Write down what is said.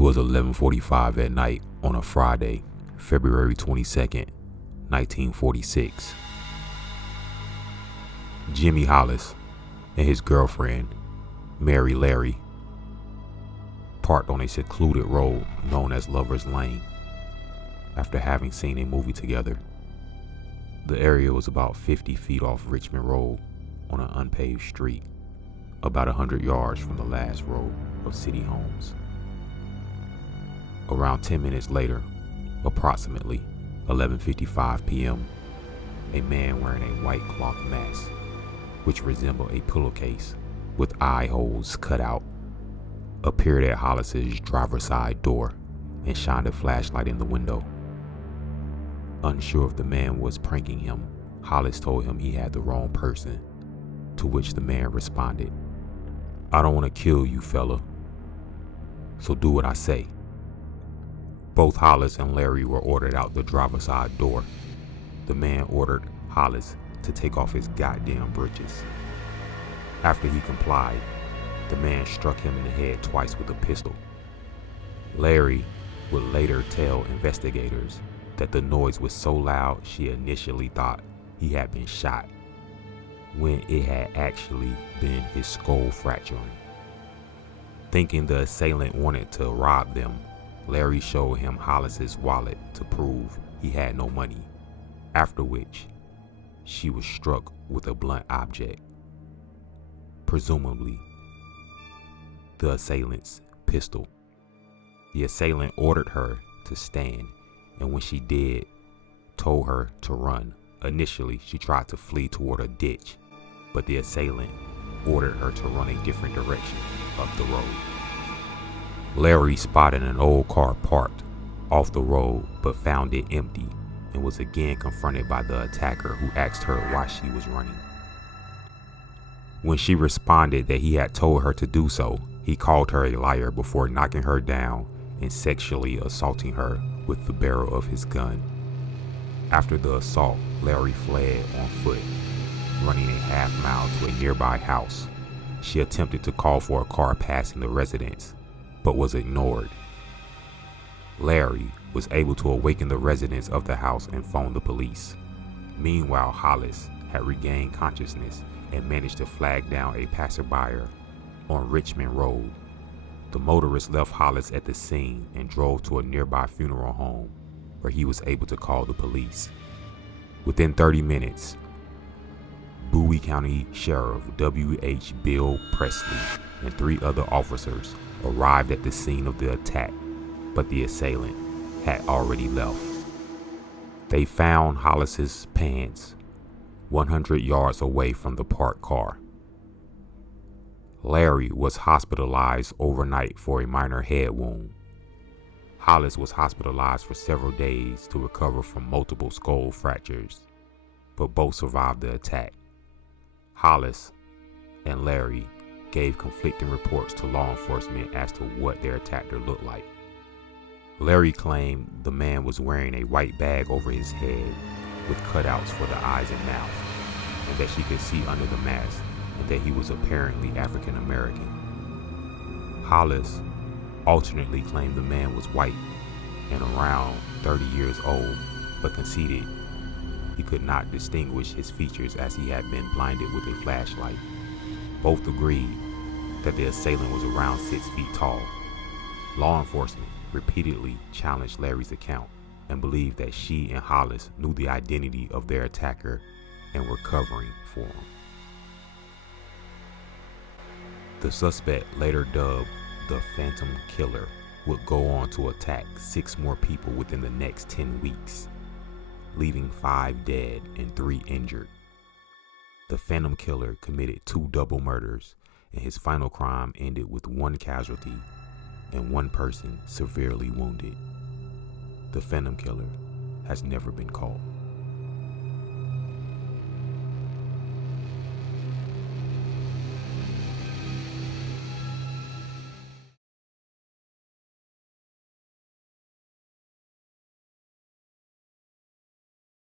was 11:45 at night on a Friday, February 22nd, 1946. Jimmy Hollis and his girlfriend, Mary Larry, parked on a secluded road known as Lover's Lane after having seen a movie together. The area was about 50 feet off Richmond Road on an unpaved street, about 100 yards from the last row of city homes. Around 10 minutes later, approximately 11:55 p.m., a man wearing a white cloth mask, which resembled a pillowcase with eye holes cut out, appeared at Hollis's driver's side door and shined a flashlight in the window. Unsure if the man was pranking him, Hollis told him he had the wrong person, to which the man responded, "I don't want to kill you, fella, so do what I say." Both Hollis and Larry were ordered out the driver's side door. The man ordered Hollis to take off his goddamn britches. After he complied, the man struck him in the head twice with a pistol. Larry would later tell investigators that the noise was so loud she initially thought he had been shot, when it had actually been his skull fracturing. Thinking the assailant wanted to rob them, Larry showed him Hollis's wallet to prove he had no money, after which she was struck with a blunt object, presumably the assailant's pistol. The assailant ordered her to stand, and when she did, told her to run. Initially, she tried to flee toward a ditch, but the assailant ordered her to run a different direction up the road. Larry spotted an old car parked off the road but found it empty and was again confronted by the attacker, who asked her why she was running. When she responded that he had told her to do so, he called her a liar before knocking her down and sexually assaulting her with the barrel of his gun. After the assault, Larry fled on foot, running a half mile to a nearby house. She attempted to call for a car passing the residence, but was ignored. Larry was able to awaken the residents of the house and phone the police. Meanwhile, Hollis had regained consciousness and managed to flag down a passerby on Richmond Road. The motorist left Hollis at the scene and drove to a nearby funeral home, where he was able to call the police. Within 30 minutes, Bowie County Sheriff W.H. Bill Presley and 3 other officers arrived at the scene of the attack, but the assailant had already left. They found Hollis's pants 100 yards away from the parked car. Larry was hospitalized overnight for a minor head wound. Hollis was hospitalized for several days to recover from multiple skull fractures, but both survived the attack. Hollis and Larry gave conflicting reports to law enforcement as to what their attacker looked like. Larry claimed the man was wearing a white bag over his head with cutouts for the eyes and mouth, and that she could see under the mask, and that he was apparently African American. Hollis alternately claimed the man was white and around 30 years old, but conceded he could not distinguish his features as he had been blinded with a flashlight. Both agreed that the assailant was around 6 feet tall. Law enforcement repeatedly challenged Larry's account and believed that she and Hollis knew the identity of their attacker and were covering for him. The suspect, later dubbed the Phantom Killer, would go on to attack 6 more people within the next 10 weeks, leaving 5 dead and 3 injured. The Phantom Killer committed 2 double murders, and his final crime ended with 1 casualty and 1 person severely wounded. The Phantom Killer has never been caught.